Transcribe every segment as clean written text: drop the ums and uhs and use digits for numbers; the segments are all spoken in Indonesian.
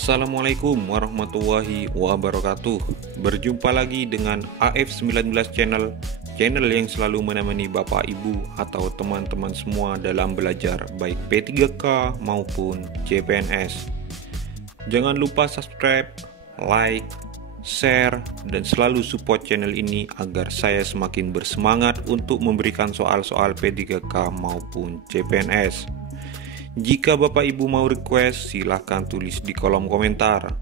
Assalamualaikum warahmatullahi wabarakatuh. Berjumpa lagi dengan AF19 Channel, channel yang selalu menemani Bapak Ibu atau teman-teman semua dalam belajar baik P3K maupun CPNS. Jangan lupa subscribe, like, share, dan selalu support channel ini agar saya semakin bersemangat untuk memberikan soal-soal P3K maupun CPNS. Jika Bapak Ibu mau request, silahkan tulis di kolom komentar.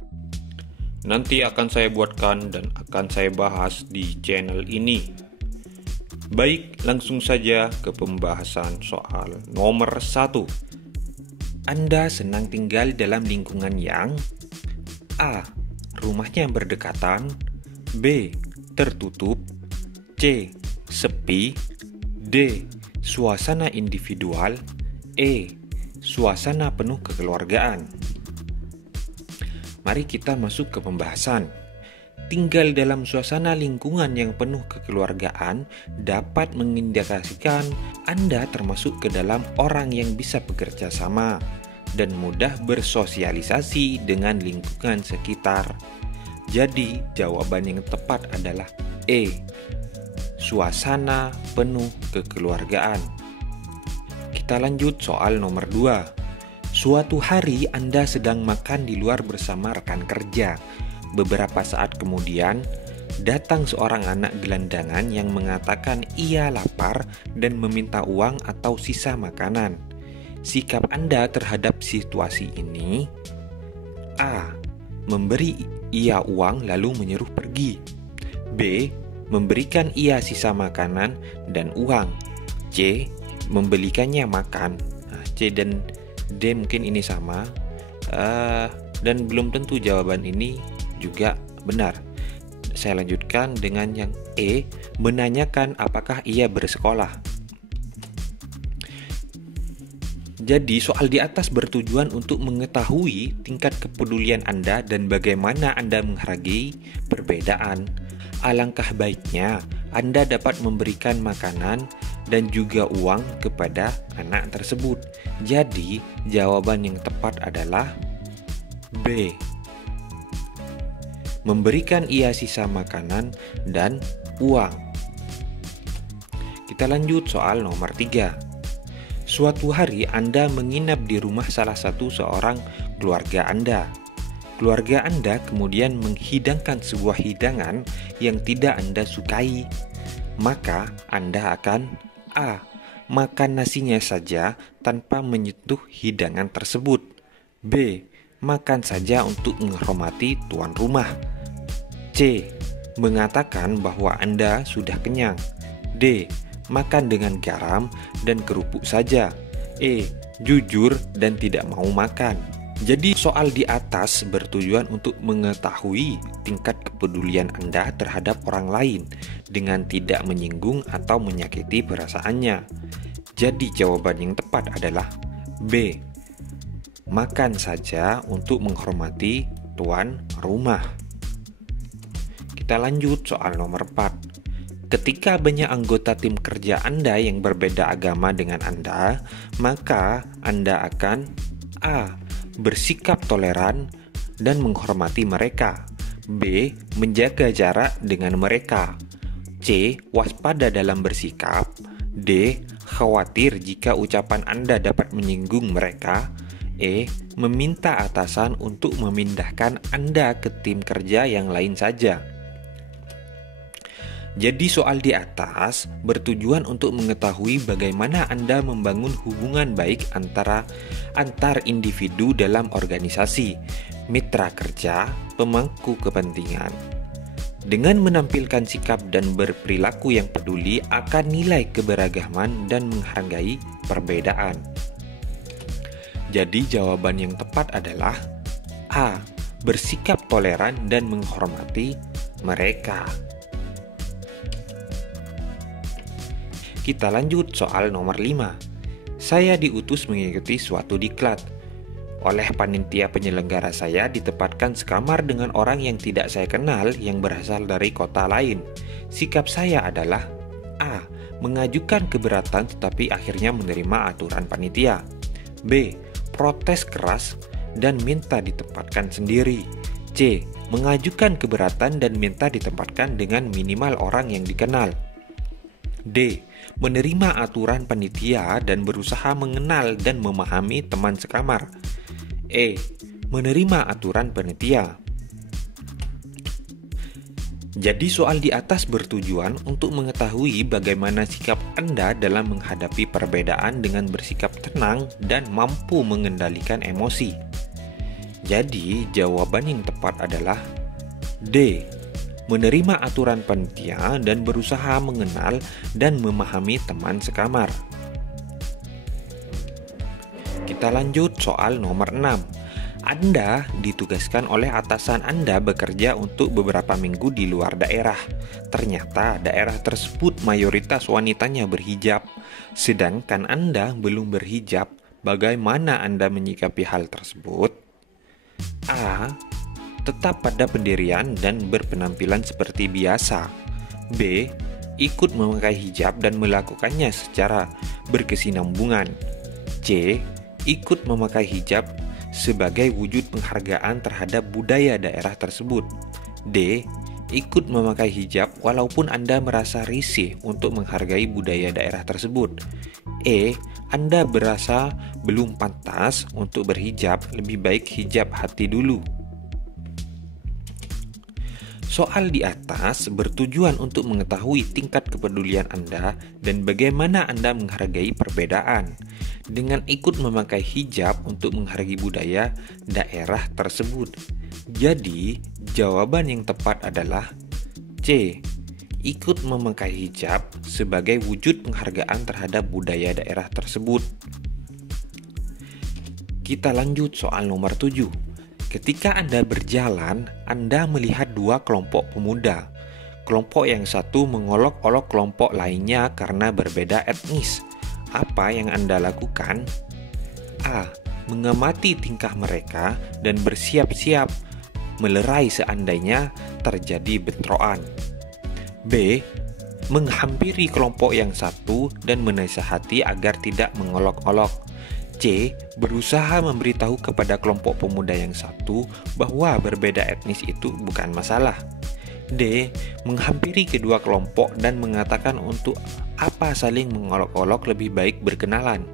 Nanti akan saya buatkan dan akan saya bahas di channel ini. Baik, langsung saja ke pembahasan soal nomor 1. Anda senang tinggal dalam lingkungan yang A. Rumahnya berdekatan, B. Tertutup, C. Sepi, D. Suasana individual, E. Suasana penuh kekeluargaan. Mari kita masuk ke pembahasan. Tinggal dalam suasana lingkungan yang penuh kekeluargaan dapat mengindikasikan Anda termasuk ke dalam orang yang bisa bekerja sama dan mudah bersosialisasi dengan lingkungan sekitar. Jadi, jawaban yang tepat adalah E. Suasana penuh kekeluargaan. Kita lanjut soal nomor 2. Suatu hari Anda sedang makan di luar bersama rekan kerja. Beberapa saat kemudian, datang seorang anak gelandangan yang mengatakan ia lapar dan meminta uang atau sisa makanan. Sikap Anda terhadap situasi ini: A. Memberi ia uang lalu menyuruh pergi, B. Memberikan ia sisa makanan dan uang, C. Membelikannya makan. C dan D mungkin ini sama, dan belum tentu jawaban ini juga benar. Saya lanjutkan dengan yang E, menanyakan apakah ia bersekolah. Jadi soal di atas bertujuan untuk mengetahui tingkat kepedulian Anda dan bagaimana Anda menghargai perbedaan. Alangkah baiknya Anda dapat memberikan makanan dan juga uang kepada anak tersebut. Jadi, jawaban yang tepat adalah B. Memberikan ia sisa makanan dan uang. Kita lanjut soal nomor 3. Suatu hari Anda menginap di rumah salah satu seorang keluarga Anda. Keluarga Anda kemudian menghidangkan sebuah hidangan yang tidak Anda sukai. Maka Anda akan A. Makan nasinya saja tanpa menyentuh hidangan tersebut, B. Makan saja untuk menghormati tuan rumah, C. Mengatakan bahwa Anda sudah kenyang, D. Makan dengan garam dan kerupuk saja, E. Jujur dan tidak mau makan. Jadi soal di atas bertujuan untuk mengetahui tingkat kepedulian Anda terhadap orang lain dengan tidak menyinggung atau menyakiti perasaannya. Jadi jawaban yang tepat adalah B. Makan saja untuk menghormati tuan rumah. Kita lanjut soal nomor 4. Ketika banyak anggota tim kerja Anda yang berbeda agama dengan Anda, maka Anda akan A. Bersikap toleran dan menghormati mereka, B. Menjaga jarak dengan mereka, C. Waspada dalam bersikap, D. Khawatir jika ucapan Anda dapat menyinggung mereka, E. Meminta atasan untuk memindahkan Anda ke tim kerja yang lain saja. Jadi soal di atas bertujuan untuk mengetahui bagaimana Anda membangun hubungan baik antar individu dalam organisasi, mitra kerja, pemangku kepentingan. Dengan menampilkan sikap dan berperilaku yang peduli akan nilai keberagaman dan menghargai perbedaan. Jadi jawaban yang tepat adalah A. Bersikap toleran dan menghormati mereka. Kita lanjut soal nomor 5. Saya diutus mengikuti suatu diklat. Oleh panitia penyelenggara saya ditempatkan sekamar dengan orang yang tidak saya kenal yang berasal dari kota lain. Sikap saya adalah A. Mengajukan keberatan tetapi akhirnya menerima aturan panitia, B. Protes keras dan minta ditempatkan sendiri. C. Mengajukan keberatan dan minta ditempatkan dengan minimal orang yang dikenal. D. Menerima aturan panitia dan berusaha mengenal dan memahami teman sekamar. E. Menerima aturan panitia. Jadi soal di atas bertujuan untuk mengetahui bagaimana sikap Anda dalam menghadapi perbedaan dengan bersikap tenang dan mampu mengendalikan emosi. Jadi jawaban yang tepat adalah D. Menerima aturan panitia dan berusaha mengenal dan memahami teman sekamar. Kita lanjut soal nomor 6. Anda ditugaskan oleh atasan Anda bekerja untuk beberapa minggu di luar daerah. Ternyata daerah tersebut mayoritas wanitanya berhijab, sedangkan Anda belum berhijab. Bagaimana Anda menyikapi hal tersebut? A. Tetap pada pendirian dan berpenampilan seperti biasa. B. Ikut memakai hijab dan melakukannya secara berkesinambungan. C. Ikut memakai hijab sebagai wujud penghargaan terhadap budaya daerah tersebut. D. Ikut memakai hijab walaupun Anda merasa risih untuk menghargai budaya daerah tersebut. E. Anda berasa belum pantas untuk berhijab, lebih baik hijab hati dulu. Soal di atas bertujuan untuk mengetahui tingkat kepedulian Anda dan bagaimana Anda menghargai perbedaan dengan ikut memakai hijab untuk menghargai budaya daerah tersebut. Jadi, jawaban yang tepat adalah C. Ikut memakai hijab sebagai wujud penghargaan terhadap budaya daerah tersebut. Kita lanjut soal nomor 7. Ketika Anda berjalan, Anda melihat dua kelompok pemuda. Kelompok yang satu mengolok-olok kelompok lainnya karena berbeda etnis. Apa yang Anda lakukan? A. Mengamati tingkah mereka dan bersiap-siap melerai seandainya terjadi bentrokan. B. Menghampiri kelompok yang satu dan menasihati agar tidak mengolok-olok. C. Berusaha memberitahu kepada kelompok pemuda yang satu bahwa berbeda etnis itu bukan masalah. D. Menghampiri kedua kelompok dan mengatakan untuk apa saling mengolok-olok, lebih baik berkenalan.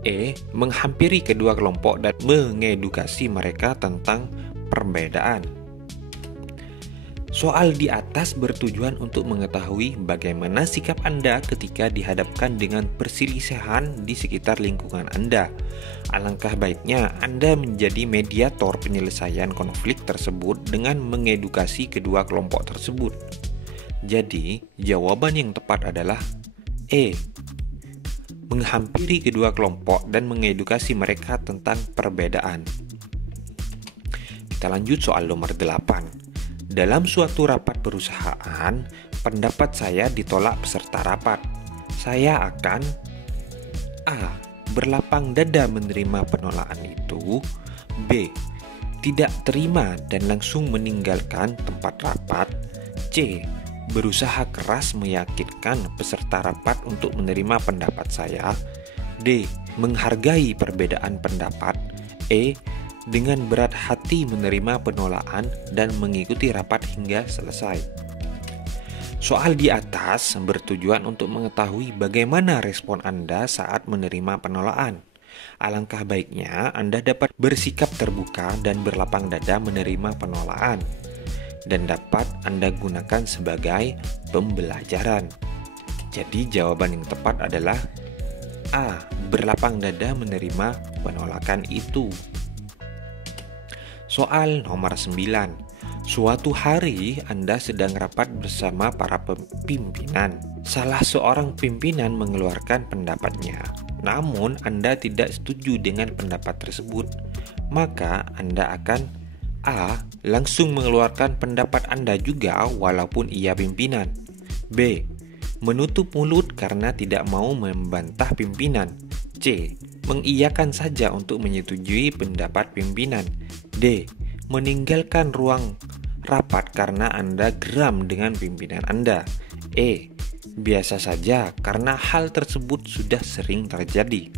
E. Menghampiri kedua kelompok dan mengedukasi mereka tentang perbedaan. Soal di atas bertujuan untuk mengetahui bagaimana sikap Anda ketika dihadapkan dengan perselisihan di sekitar lingkungan Anda. Alangkah baiknya Anda menjadi mediator penyelesaian konflik tersebut dengan mengedukasi kedua kelompok tersebut. Jadi, jawaban yang tepat adalah E. Menghampiri kedua kelompok dan mengedukasi mereka tentang perbedaan. Kita lanjut soal nomor 8. Dalam suatu rapat perusahaan, pendapat saya ditolak peserta rapat. Saya akan A. Berlapang dada menerima penolakan itu. B. Tidak terima dan langsung meninggalkan tempat rapat. C. Berusaha keras meyakinkan peserta rapat untuk menerima pendapat saya. D. Menghargai perbedaan pendapat. E. Dengan berat hati menerima penolakan dan mengikuti rapat hingga selesai. Soal di atas bertujuan untuk mengetahui bagaimana respon Anda saat menerima penolakan. Alangkah baiknya Anda dapat bersikap terbuka dan berlapang dada menerima penolakan, dan dapat Anda gunakan sebagai pembelajaran. Jadi jawaban yang tepat adalah A. Berlapang dada menerima penolakan itu. Soal nomor 9. Suatu hari Anda sedang rapat bersama para pimpinan. Salah seorang pimpinan mengeluarkan pendapatnya, namun Anda tidak setuju dengan pendapat tersebut. Maka Anda akan A. Langsung mengeluarkan pendapat Anda juga walaupun ia pimpinan. B. Menutup mulut karena tidak mau membantah pimpinan. C. Mengiyakan saja untuk menyetujui pendapat pimpinan. D. Meninggalkan ruang rapat karena Anda geram dengan pimpinan Anda. E. Biasa saja karena hal tersebut sudah sering terjadi.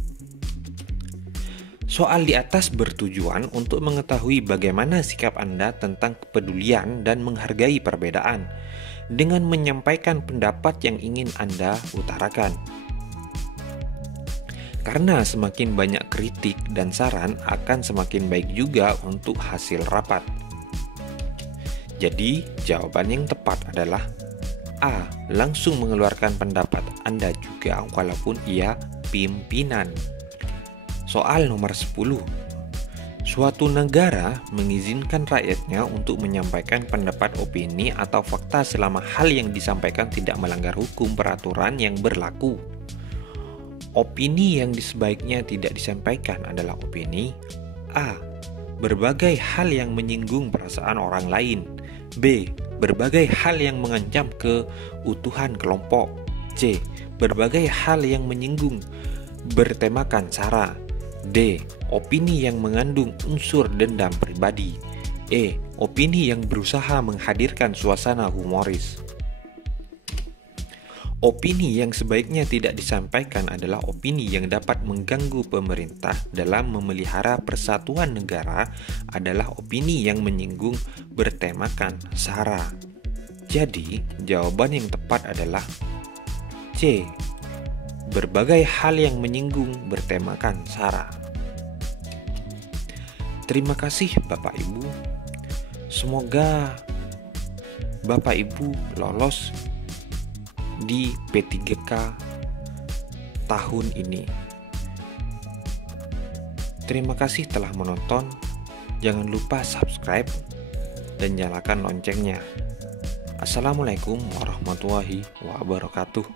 Soal di atas bertujuan untuk mengetahui bagaimana sikap Anda tentang kepedulian dan menghargai perbedaan dengan menyampaikan pendapat yang ingin Anda utarakan. Karena semakin banyak kritik dan saran akan semakin baik juga untuk hasil rapat. Jadi, jawaban yang tepat adalah A. Langsung mengeluarkan pendapat Anda juga walaupun ia pimpinan. Soal nomor 10. Suatu negara mengizinkan rakyatnya untuk menyampaikan pendapat, opini, atau fakta selama hal yang disampaikan tidak melanggar hukum peraturan yang berlaku. Opini yang sebaiknya tidak disampaikan adalah opini A. Berbagai hal yang menyinggung perasaan orang lain. B. Berbagai hal yang mengancam keutuhan kelompok. C. Berbagai hal yang menyinggung bertemakan sara. D. Opini yang mengandung unsur dendam pribadi. E. Opini yang berusaha menghadirkan suasana humoris. Opini yang sebaiknya tidak disampaikan adalah opini yang dapat mengganggu pemerintah dalam memelihara persatuan negara, adalah opini yang menyinggung bertemakan sara. Jadi, jawaban yang tepat adalah C. Berbagai hal yang menyinggung bertemakan sara. Terima kasih Bapak Ibu. Semoga Bapak Ibu lolos di P3K tahun ini. Terima kasih telah menonton. Jangan lupa subscribe dan nyalakan loncengnya. Assalamualaikum warahmatullahi wabarakatuh.